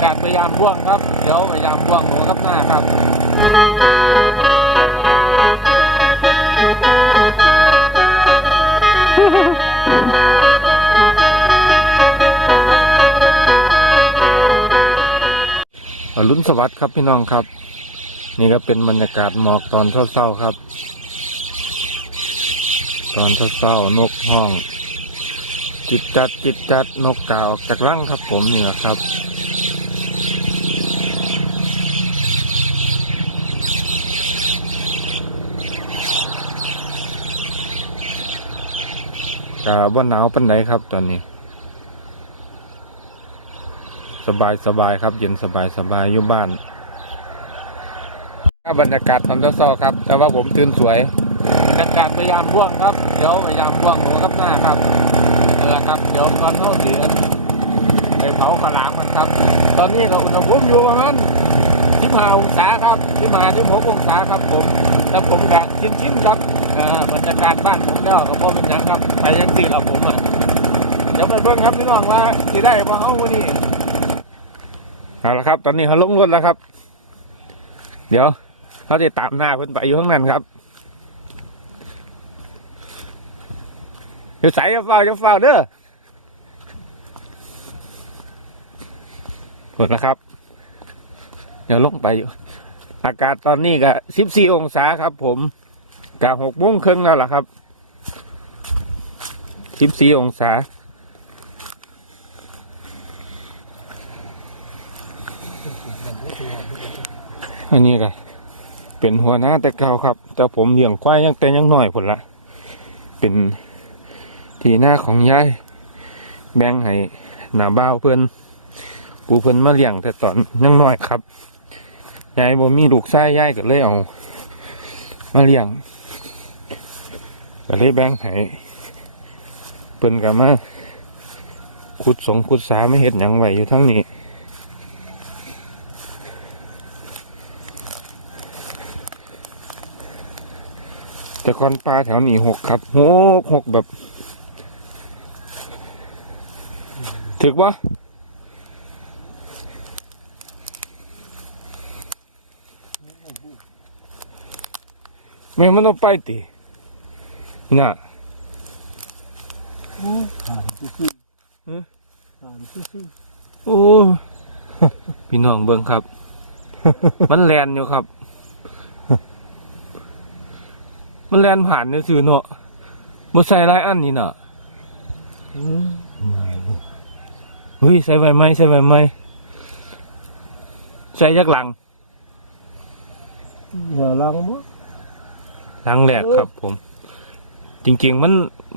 ากาศพยายามบ่วงครับ เดี๋ยวพยายามบ่วงหนูครับหน้าครับอรุณสวัสดิ์ครับพี่น้องครับ นี่ก็เป็นบรรยากาศหมอกตอนเศร้าๆครับ ตอนเศร้าๆนกห้อง จิตจัดจิตจัดนกกาออกจากรังครับผมนี่แหละครับ กาบ่หนาวปันไดครับตอนนี้ สบายสบายครับ เย็นสบายสบายอยู่บ้านบรรยากาศตอนเช้าครับ แต่ว่าผมตื่นสวยบรรยากาศพยายามบ่วงครับเดี๋ยวพยายามบ่วงหนูครับหน้าครับนี่แหละครับเดี๋ยวก่อนเท่าเดือนไปเผาขาวหลามกันครับ ตอนนี้ก็อุณหภูมิอยู่ประมาณ15องศาครับ15 16องศาครับผม แต่ผมกะชินๆครับ บรรยากาศบ้านผมแล้วก็พ่อเป็นยังครับ ไปยังสี่เราผมอะ เดี๋ยวไปเบิ่งครับพี่น้องว่าสิได้บ่เฮาวันนี้เอาละครับ ตอนนี้เขาลงรถแล้วครับ เดี๋ยวเขาจะตามหน้าเพิ่นไปอยู่ข้างนั้นครับเดี๋ยวใส่จะเฝ้าจะเฝ้าเด้อหมดแล้วครับ เดี๋ยวลงไปอยู่ อากาศตอนนี้ก็สิบสี่องศาครับผม กะหกโมงครึ่งแล้วล่ะครับสิบสี่องศาอันนี้ก็เป็นหัวหน้าแต่เก่าครับ แต่ผมเลี้ยงควายยังแต่ยังหน้อยผลละ เป็นทีหน้าของยาย แบ่งให้หน้าบ้าวเพื่อนปูเพื่อนมาเลี้ยงแต่ตอนยังหน้อยครับยายบ่มีลูกชายยายก็เลยเอามาเลี้ยง ก็เลยแบ่งให้เพิ่นก็มาขุดสงขุดสาไม่เห็ดหยังไหวอยู่ทั้งนี้แต่คอนปลาแถวนี้หกครับหกหกแบบ ถึกวะไม่มันต้องไปติ น่ะโอ้ผ่านซื่อเอ๊ะๆผ่านซื่อโอ้พี่น้องเบิ่งครับ มันแลนอยู่ครับ มันแลนผ่านเนี่ยสื่อเนาะบ่ใส่หลายอันนี่น่ะๆอืมง่ายเลยเฮ้ยใส่ไว้ไหมใส่ไว้ไหมใส่ยักหลังอย่าลังมั้งหลังแรกครับผม จริง ๆ มัน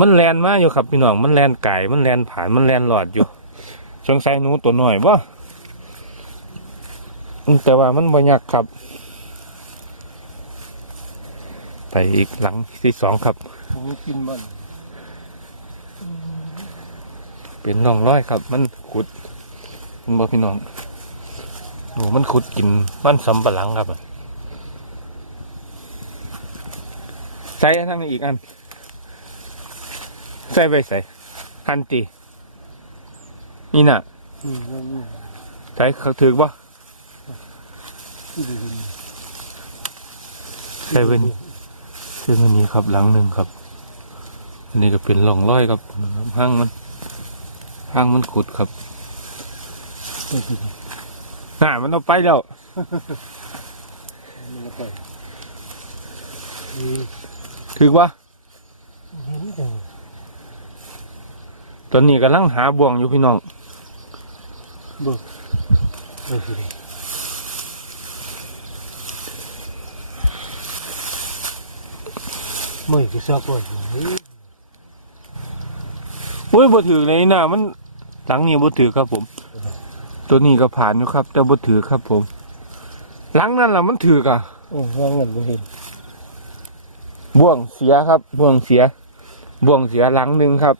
มันแลนมาอยู่ครับพี่น้องมันแลนไก่มันแลนผ่านมันแลนหลอดอยู่สงสัยหนูตัวหน่อยบ่อืมแต่ว่ามันบ่ยากครับ ไปอีกหลังที่สองครับผมกินมันเป็นน่องร้อยครับ มันขุดมันบ่พี่น้องโอ้มันขุดกินมันสำปะหลังครับอะใส่ทั้งอีกอัน ใส่ไปใส่ฮันตีนี่น่ะอืมนั่นนี่ใส่เขาถือบ่ที่ดีใส่เป็นซึ่งอันนี้ครับหลังหนึ่งครับ อันนี้ก็เป็นร่องร้อยครับห้างมันห้างมันขุดครับน่ามันเอาไปแล้วมันก็อืมถือว่าเห็นแต่ ตอนนี้กำลังหาบ่วงอยู่พี่น้องเบิกก็คือไม่กี่สักวันเฮ้ยอุ้ยบ่ถือเลยนะมันหลังนี้บ่ถือครับผม ตัวนี้ก็ผ่านอยู่ครับ แต่บ่ถือครับผม หลังนั้นล่ะมันถือกอะโอ้ร่างเงินไม่เห็นบ่วงเสียครับบ่วงเสียบ่วงเสียหลังหนึ่งครับ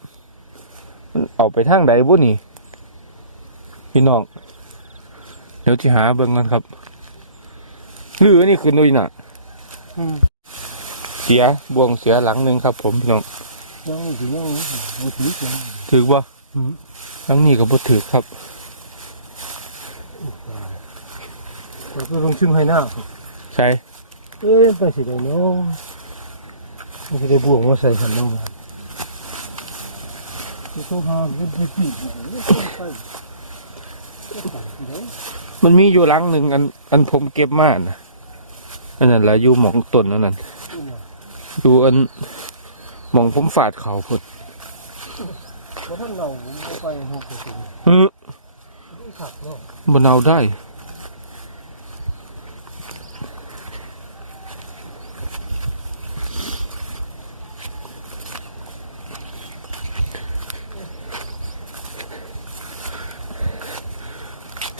มันเอาไปทางใดบ่นี่ พี่น้อง เดี๋ยวที่หาเบิ่งกันครับหรืออันนี้คือนุ้ยน่ะอืมเสียบ่วงเสียหลังหนึ่งครับ ผมพี่น้องยังถึงยังไม่ถึงยังถือบ่อืมหลังนี้ก็บ่ถือครับไปลงซึ่งให้หน้าใส่เอ้ยไปสิได้เนาะมันสิได้บวงมาใส่ขันน้องที่โทรหาเป็นที่ที่ไป มันมีอยู่หลังหนึ่งอัน อันผมเก็บมานะอันนั้นแหละอยู่หมองต้นนั่นนั่นอยู่อันหมองผมฝาดเขาพุดเพราะท่านเราผมไปหกสิบฮึขับเนาะบนเอาได้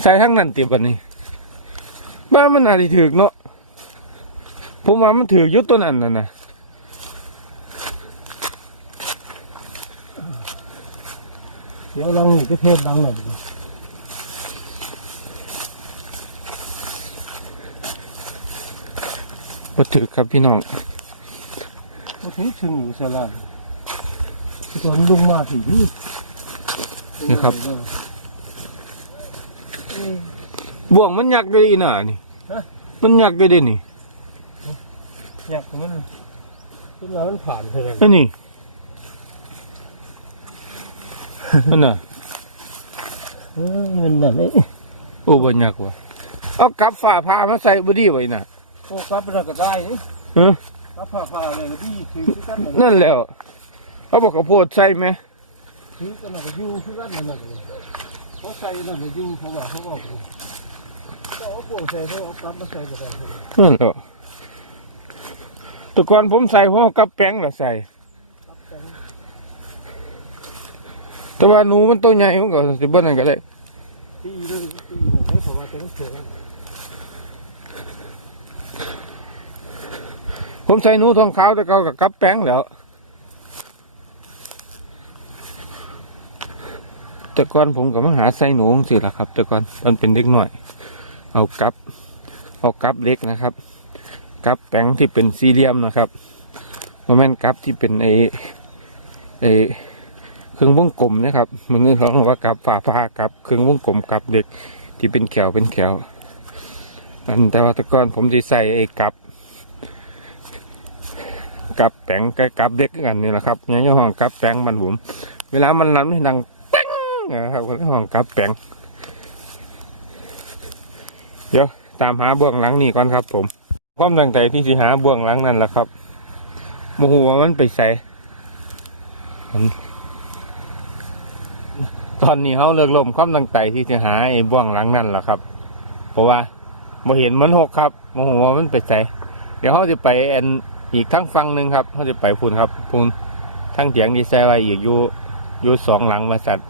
ใส่ทั้งนั้นติบันนี้ บ้านมันอาจจะถือกเนาะผมว่ามันถือกอยุตตัวนั้นน่ะนะเดี๋ยวลังนี่จะเทศดังหน่อยบ่ถือกครับพี่น้องพอถึงซึ่งอยู่สลายตอนลงมาถึงนี่ครับ บ่วงมันยักษ์เลยอีน่ะนี่มันยักษ์เลยเด้นี่อยากมันเวลามันผ่านเท่านั้นนั่นนี่ นั่นน่ะ เออมันนั่นเอ้ยโอ้บ่ยักษ์ว่ะเอากลับฝ่าพามาใส่บ่ดีไว้น่ะ โอ้กลับไปแล้วก็ได้นี่ฮะ กลับผ่าผ่าเลยก็ดีคือกันนั่นนั่นแหล้ว เอาบอกข้าวโพดใส่ไหมคือกันก็อยู่คือกันนั่นน่ะ เขาใส่นั่นก็อยู่เขาว่าเขาบอกก็เอาพวกใส่เขาเอากลับมาใส่ก็ได้นั่นแหล้วแต่ก่อนผมใส่ผมเอากับแป้งละใส่แต่ว่าหนูมันตัวใหญ่มันก็สิเบิ่นั่นก็ได้ตีเลยตีเลยให้เขาว่าจะต้องเสือกันผมใส่หนูทองขาวแต่เก่ากับกับแป้งแล้ว แต่ก่อนผมก็มาหาใส่หนูสิละครับ แต่ก่อนตอนเป็นเด็กหน่อย เอากับเอากับเล็กนะครับกับแป้งที่เป็นสี่เหลี่ยมนะครับโมแมนกับที่เป็นไอไอเครื่องวงกลมนะครับ มันนี่เขาเรียกว่ากับฝาผ้ากับเครื่องวงกลมกับเด็กที่เป็นแขวเป็นแขวอันแต่ว่าแต่ก่อนผมจะใส่ไอ้กับกับแป้งกับกับเด็กกันนี่แหละครับยังยี่ห้องกับแป้งมันผมเวลามันรันดัง นะครับก็ห้องกับแปงเดี๋ยวตามหาเบื้องหลังนี่ก่อนครับ ผมความตั้งใจที่สิหาเบื้องหลังนั่นแหละครับโมโหว่ามันไปใส่ตอนนี้เขาเลิกลมความตั้งใจที่จะหาไอ้เบื้องหลังนั่นแหละครับ เพราะว่าโมเห็นมันหกครับโมโหว่ามันไปใส่เดี๋ยวเขาจะไปแอนอีกทั้งฟังหนึ่งครับเขาจะไปพูนครับพูนทั้งเถียงดีไซน์ไว้อีกอยู่อยู่สองหลังมาสัตว์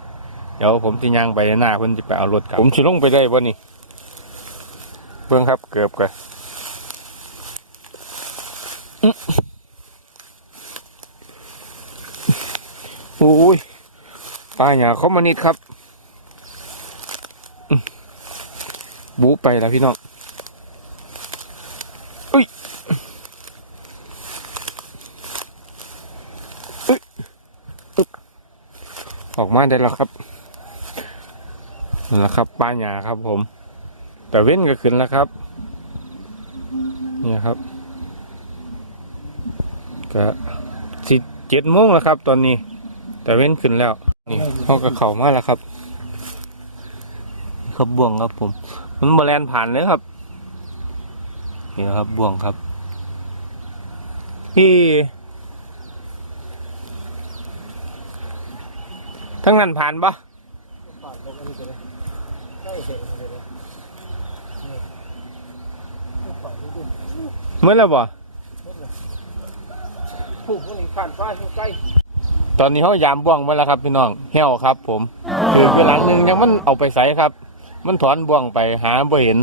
เดี๋ยวผมจะย่างไปหน้าเพิ่นจะไปเอารถกลับ ผมชิลงไปได้บ่นี่เบื้องครับเกือบกันอื้อโอ้ยปลาหยาเขามานิดครับ บูไปแล้วพี่น้องออกมาได้แล้วครับ นั่นแหละครับป้าหยาครับ ผม แต่เว้นก็ขึ้นแล้วครับ เนี่ยครับ ก็สิเจ็ดโมงแล้วครับ ตอนนี้ แต่เว้นขึ้นแล้ว นี่เขาก็เข่ามาแล้วครับครับบ่วงครับ ผม มันบแลนผ่านเลยครับนี่ครับบ่วงครับที่ทั้งนั้นผ่านปะผ่านตรงนี้ไปเลยใช่เสร็จเลยผ่านนี่ดู เมื่อแล้วปะผู้คนนี้ผ่านฟ้าใกล้ตอนนี้เขายามบ่วงมาแล้วครับพี่น้องเหี่ยวครับ ผมคือคือหลังหนึ่งยังมันเอาไปใส่ครับ มันถอนบ่วงไปหาบ่เห็น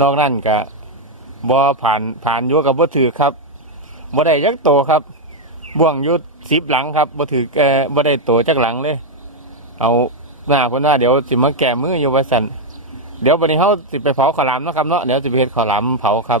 นอกนั้นกะบ่ผ่านผ่านยู่กับบ่ถือครับบ่ได้ยักโตครับ บ่วงยุดสิบหลังครับบ่ถือเอ่อบ่ได้โตจักหลังเลย เอาหน้าเพิ่นว่าเดี๋ยวสิมาแก้มืออยู่ว่าซั่น เดี๋ยววันนี้เขาสิไปเผาข้าวหลามเนาะครับเนาะเดี๋ยวสิไปเฮ็ดข้าวหลามเผาครับ